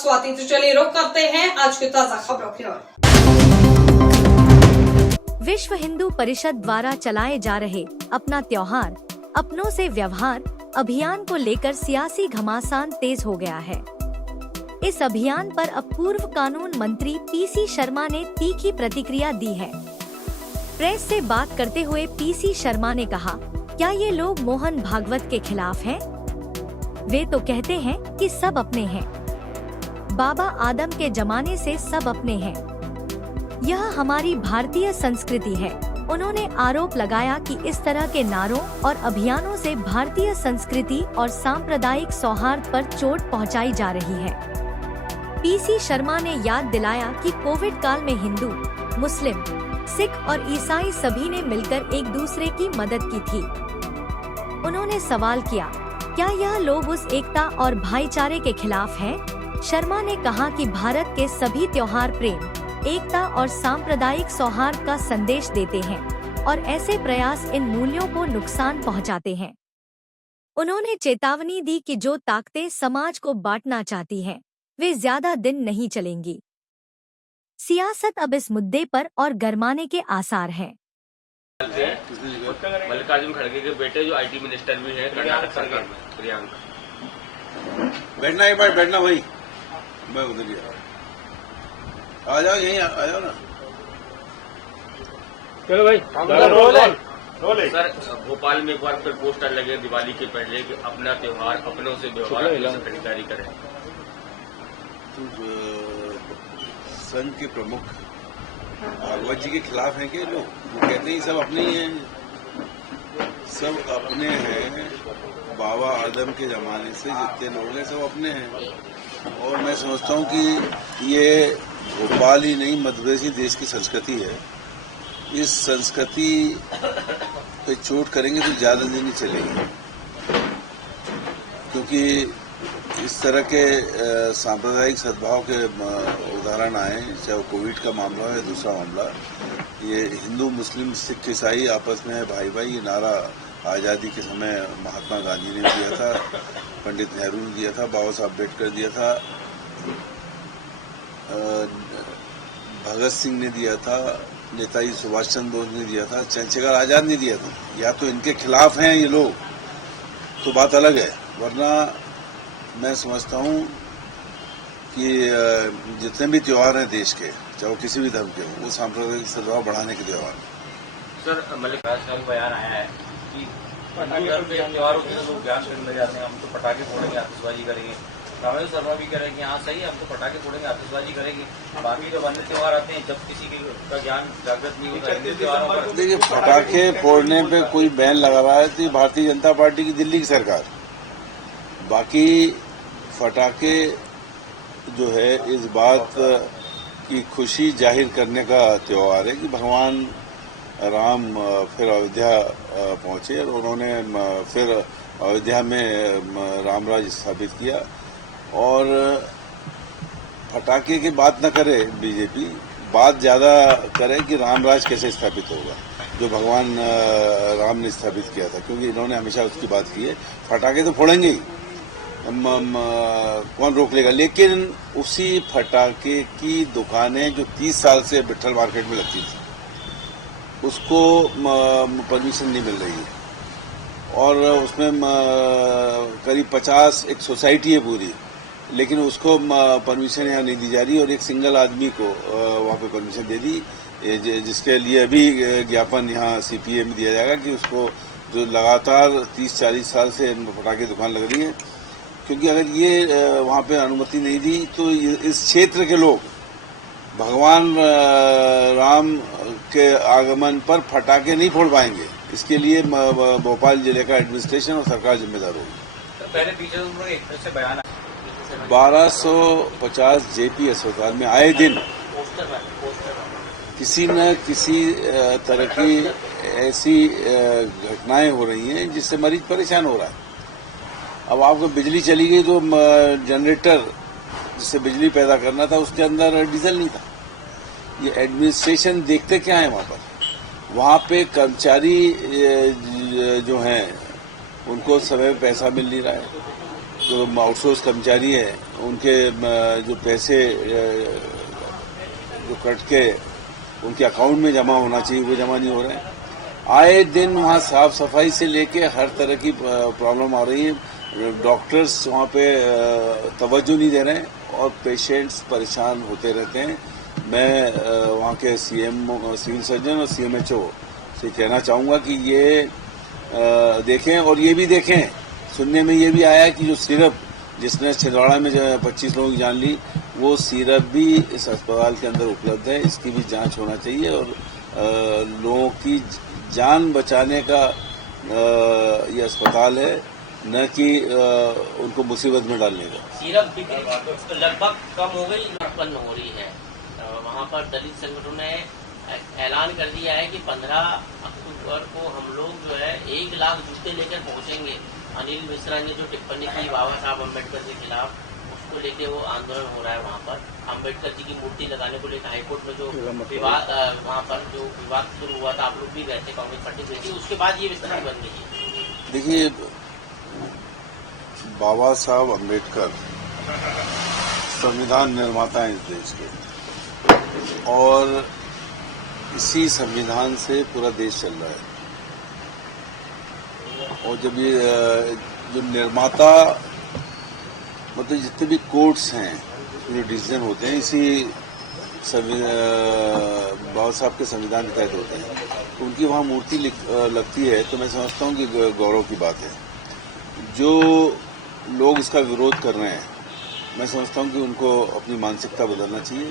स्वाति। तो चलिए रुक करते हैं आज की ताजा खबरों की ओर। विश्व हिंदू परिषद द्वारा चलाए जा रहे अपना त्योहार अपनों से व्यवहार अभियान को लेकर सियासी घमासान तेज हो गया है। इस अभियान पर अब पूर्व कानून मंत्री पीसी शर्मा ने तीखी प्रतिक्रिया दी है। प्रेस से बात करते हुए पीसी शर्मा ने कहा, क्या ये लोग मोहन भागवत के खिलाफ हैं? वे तो कहते हैं कि सब अपने हैं। बाबा आदम के जमाने से सब अपने हैं। यह हमारी भारतीय संस्कृति है। उन्होंने आरोप लगाया कि इस तरह के नारों और अभियानों से भारतीय संस्कृति और सांप्रदायिक सौहार्द पर चोट पहुंचाई जा रही है। पीसी शर्मा ने याद दिलाया कि कोविड काल में हिंदू, मुस्लिम, सिख और ईसाई सभी ने मिलकर एक दूसरे की मदद की थी। उन्होंने सवाल किया, क्या यह लोग उस एकता और भाईचारे के खिलाफ हैं? शर्मा ने कहा कि भारत के सभी त्योहार प्रेम, एकता और सांप्रदायिक सौहार्द का संदेश देते हैं और ऐसे प्रयास इन मूल्यों को नुकसान पहुंचाते हैं। उन्होंने चेतावनी दी कि जो ताकतें समाज को बांटना चाहती हैं, वे ज्यादा दिन नहीं चलेंगी। सियासत अब इस मुद्दे पर और गरमाने के आसार हैं। मल्लिकार्जुन खड़गे के बेटे जो आईटी मिनिस्टर भी है कर्नाटक सरकार में, प्रियंक। बैठना एक बार, बैठना भाई, मैं उधर ही आ जाओ, यहीं आ जाओ ना। चलो भाई, सर भोपाल में एक बार फिर पोस्टर लगे दिवाली के पहले कि अपना त्योहार अपनों से व्यवहार, अपनों से खरीदारी करें। तो संघ के प्रमुख भागवत जी के खिलाफ हैं क्या लोग? वो कहते हैं सब अपने ही हैं, सब अपने हैं। बाबा आदम के जमाने से जितने लोग हैं सब अपने हैं। और मैं समझता हूँ कि ये भोपाल ही नहीं, मध्य प्रदेश ही देश की संस्कृति है। इस संस्कृति पे चोट करेंगे तो ज्यादा दिन नहीं चलेगी, क्योंकि इस तरह के सांप्रदायिक सद्भाव के उदाहरण आए, चाहे वो कोविड का मामला हो या दूसरा मामला। ये हिंदू, मुस्लिम, सिख, ईसाई आपस में भाई भाई, ये नारा आज़ादी के समय महात्मा गांधी ने दिया था, पंडित नेहरू ने दिया था, बाबा साहब अम्बेडकर दिया था, भगत सिंह ने दिया था, नेताजी सुभाष चंद्र बोस ने दिया था, चंद्रशेखर आजाद ने दिया था। या तो इनके खिलाफ हैं ये लोग तो बात अलग है, वरना मैं समझता हूँ कि जितने भी त्योहार हैं देश के, चाहे वो किसी भी धर्म के हो, वो सांप्रदायिक सद्भाव बढ़ाने के त्योहार हैं। सर मल्लिकार्जुन का बयान आया है कि त्योहारों के लोग ज्ञान करने जाते हैं, हम तो पटाखे फोड़ेंगे, आतिशबाजी करेंगे। रामेश्वर शर्मा भी कह रहे हैं कि हाँ सही है, हम तो पटाखे फोड़ेंगे, आतिशबाजी करेंगे। बाकी जब अन्य त्योहार आते हैं, जब किसी का ज्ञान जागृत नहीं होता। देखिए, पटाखे फोड़ने पे कोई बैन लगा रहा है तो भारतीय जनता पार्टी की दिल्ली की सरकार। बाकी पटाखे जो है इस बात की खुशी जाहिर करने का त्योहार है कि भगवान राम फिर अयोध्या पहुंचे और उन्होंने फिर अयोध्या में रामराज स्थापित किया। और पटाखे की बात न करे बीजेपी, बात ज्यादा करे कि रामराज कैसे स्थापित होगा, जो भगवान राम ने स्थापित किया था, क्योंकि इन्होंने हमेशा उसकी बात की है। पटाखे तो फोड़ेंगे ही, कौन रोक लेगा। लेकिन उसी पटाखे की दुकानें जो 30 साल से विट्ठल मार्केट में लगती थी, उसको परमिशन नहीं मिल रही है। और उसमें करीब 50 एक सोसाइटी है पूरी, लेकिन उसको परमिशन यहाँ नहीं दी जा रही। और एक सिंगल आदमी को वहाँ पे परमिशन दे दी, जिसके लिए अभी ज्ञापन यहाँ सीपीए में दिया जाएगा कि उसको, जो लगातार 30-40 साल से पटाखे दुकान लग रही है, क्योंकि अगर ये वहाँ पे अनुमति नहीं दी तो इस क्षेत्र के लोग भगवान राम के आगमन पर पटाखे नहीं फोड़ पाएंगे। इसके लिए भोपाल जिले का एडमिनिस्ट्रेशन और सरकार जिम्मेदार होगी। पहले पीछे उन्होंने एक तरह से बयान 1250 जेपी अस्पताल में आए दिन किसी न किसी तरह की ऐसी घटनाएं हो रही हैं जिससे मरीज परेशान हो रहा है। अब आपको बिजली चली गई तो जनरेटर जिससे बिजली पैदा करना था, उसके अंदर डीजल नहीं था। ये एडमिनिस्ट्रेशन देखते क्या है वहाँ पर? वहाँ पे कर्मचारी जो हैं उनको समय पे पैसा मिल नहीं रहा है। जो आउटसोर्स कर्मचारी है उनके जो पैसे जो कट के उनके अकाउंट में जमा होना चाहिए वो जमा नहीं हो रहे हैं। आए दिन वहाँ साफ सफाई से लेके हर तरह की प्रॉब्लम आ रही है। डॉक्टर्स वहाँ पे तवज्जो नहीं दे रहे हैं और पेशेंट्स परेशान होते रहते हैं। मैं वहाँ के सिविल सर्जन और CMHO से कहना चाहूँगा कि ये देखें, और ये भी देखें, सुनने में ये भी आया कि जो सिरप जिसने छिंदवाड़ा में जो 25 लोगों की जान ली, वो सिरप भी इस अस्पताल के अंदर उपलब्ध है। इसकी भी जांच होना चाहिए और लोगों की जान बचाने का ये अस्पताल है, न कि उनको मुसीबत में डालने का। सिरप बिक्री लगभग कम हो गई, उत्पन्न हो रही है। वहाँ पर दलित संगठनों ने ऐलान कर दिया है कि 15 अक्टूबर को हम लोग जो है 1 लाख जूते लेकर पहुँचेंगे। अनिल मिश्रा ने जो टिप्पणी की बाबा साहब अम्बेडकर के खिलाफ, उसको लेके वो आंदोलन हो रहा है। वहाँ पर अम्बेडकर जी की मूर्ति लगाने को लेकर हाईकोर्ट में जो विवाद वहाँ पर जो विवाद शुरू हुआ था, आप लोग भी गए थे, कांग्रेस पार्टी गई थी, उसके बाद ये विस्तार बन गई है। देखिए, बाबा साहब अम्बेडकर संविधान निर्माता हैं इस देश के, और इसी संविधान से पूरा देश चल रहा है। और जब ये जो निर्माता मतलब जितने भी कोर्ट्स हैं, जो डिसीजन होते हैं, इसी बाबा साहब के संविधान के तहत होते हैं, तो उनकी वहाँ मूर्ति लगती है, तो मैं समझता हूँ कि गौरव की बात है। जो लोग इसका विरोध कर रहे हैं, मैं समझता हूँ कि उनको अपनी मानसिकता बदलना चाहिए।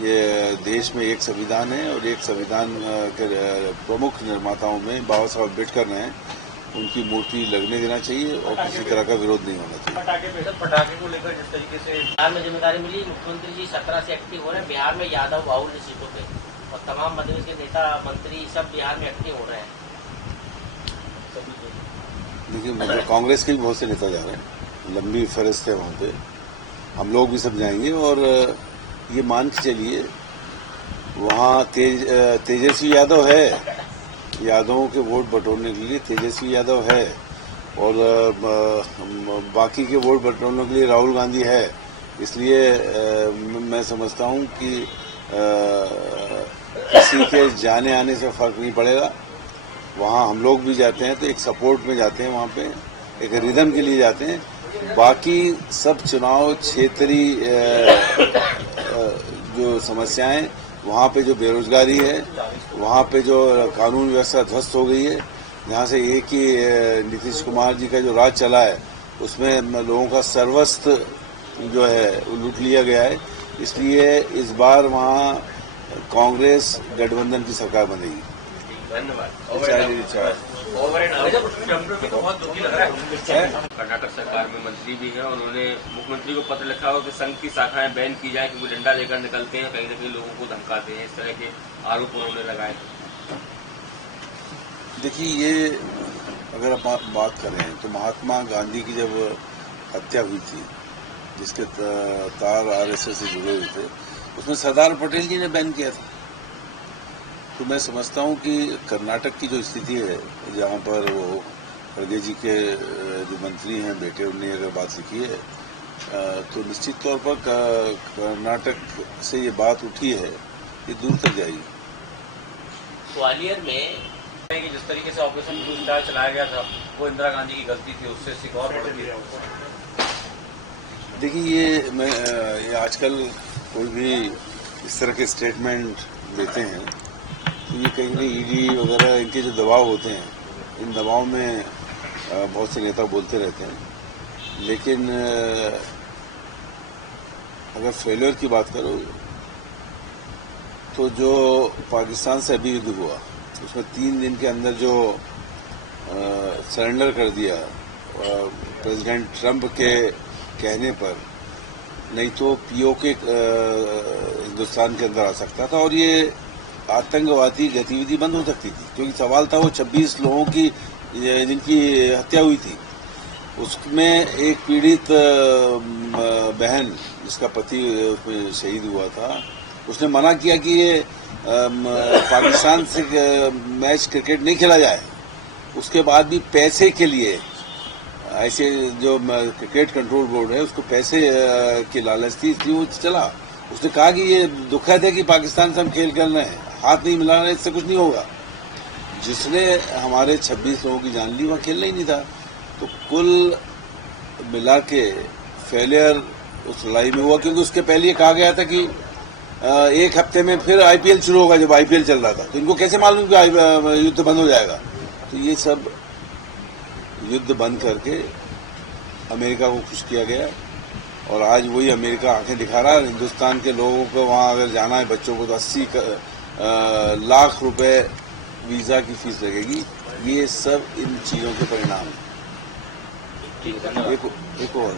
ये देश में एक संविधान है और एक संविधान के प्रमुख निर्माताओं में बाबा साहब अम्बेडकर हैं, उनकी मूर्ति लगने देना चाहिए और किसी तरह का विरोध नहीं होना चाहिए। पटाखे को लेकर जिस तरीके से बिहार में जिम्मेदारी मिली, मुख्यमंत्री जी 17 से एक्टिव हो रहे हैं। बिहार में यादव बाहुल्य सीटों पे और तमाम मध्य के नेता मंत्री सब बिहार में एक्टिव हो रहे हैं। देखिए, मतलब कांग्रेस के भी बहुत से नेता जा रहे हैं, लंबी फहरिस्त है वहाँ पे, हम लोग भी सब जाएंगे। और ये मान के चलिए, वहाँ तेजस्वी यादव है, यादवों के वोट बटोरने के लिए तेजस्वी यादव है, और बाकी के वोट बटोरने के लिए राहुल गांधी है। इसलिए मैं समझता हूँ कि किसी के जाने आने से फर्क नहीं पड़ेगा। वहाँ हम लोग भी जाते हैं तो एक सपोर्ट में जाते हैं, वहाँ पे एक रिदम के लिए जाते हैं। बाकी सब चुनाव क्षेत्रीय जो समस्याएं, वहाँ पे जो बेरोजगारी है, वहाँ पे जो कानून व्यवस्था ध्वस्त हो गई है, जहाँ से एक ही नीतीश कुमार जी का जो राज चला है, उसमें लोगों का सर्वस्व जो है वो लूट लिया गया है। इसलिए इस बार वहाँ कांग्रेस गठबंधन की सरकार बनेगी। धन्यवाद। बहुत दुखी लग रहा है। कर्नाटक सरकार में मंत्री भी हैं, उन्होंने मुख्यमंत्री को पत्र लिखा हो कि संघ की शाखाएं बैन की जाए, क्योंकि डंडा लेकर निकलते हैं, कहीं न कहीं लोगों को धमकाते हैं। इस तरह के आरोप उन्होंने लगाए। देखिए, ये अगर आप बात करें तो महात्मा गांधी की जब हत्या हुई थी, जिसके तार RSS से जुड़े हुए थे, उसमें सरदार पटेल जी ने बैन किया था। तो मैं समझता हूँ कि कर्नाटक की जो स्थिति है, जहाँ पर वो खड़गे जी के जो मंत्री हैं बेटे, उन्होंने अगर बात लिखी है, तो निश्चित तौर पर कर्नाटक से ये बात उठी है, ये दूर तक जाएगी। ग्वालियर में कि जिस तरीके से ऑपरेशन ब्लू स्टार चलाया गया था, वो इंदिरा गांधी की गलती थी, उससे सिख और बढ़ गई। देखिए, ये आजकल कोई भी इस तरह के स्टेटमेंट देते हैं, तो ये कहीं कहीं ED वगैरह इनके जो दबाव होते हैं, इन दबाव में बहुत से नेता बोलते रहते हैं। लेकिन अगर फेलियर की बात करो, तो जो पाकिस्तान से अभी युद्ध हुआ, उसमें 3 दिन के अंदर जो सरेंडर कर दिया प्रेसिडेंट ट्रंप के कहने पर, नहीं तो POK हिंदुस्तान के अंदर आ सकता था और ये आतंकवादी गतिविधि बंद हो सकती थी। क्योंकि सवाल था वो 26 लोगों की जिनकी हत्या हुई थी, उसमें एक पीड़ित बहन जिसका पति उसमें शहीद हुआ था, उसने मना किया कि ये पाकिस्तान से मैच क्रिकेट नहीं खेला जाए। उसके बाद भी पैसे के लिए ऐसे जो क्रिकेट कंट्रोल बोर्ड है उसको पैसे की लालच थी, इसलिए वो चला। उसने कहा कि ये दुखद है कि पाकिस्तान से हम खेल कर रहे हैं, हाथ नहीं मिला रहे, इससे कुछ नहीं होगा। जिसने हमारे 26 लोगों की जान ली वहाँ खेलना ही नहीं था। तो कुल मिला के फेलियर उस लड़ाई में हुआ, क्योंकि उसके पहले ये कहा गया था कि एक हफ्ते में फिर आईपीएल शुरू होगा, जब आईपीएल चल रहा था। तो इनको कैसे मालूम कि युद्ध बंद हो जाएगा। तो ये सब युद्ध बंद करके अमेरिका को खुश किया गया, और आज वही अमेरिका आंखें दिखा रहा है। हिंदुस्तान के लोगों को वहां अगर जाना है बच्चों को तो 80 लाख रुपए वीजा की फीस लगेगी। ये सब इन चीजों के परिणाम हैं। एक और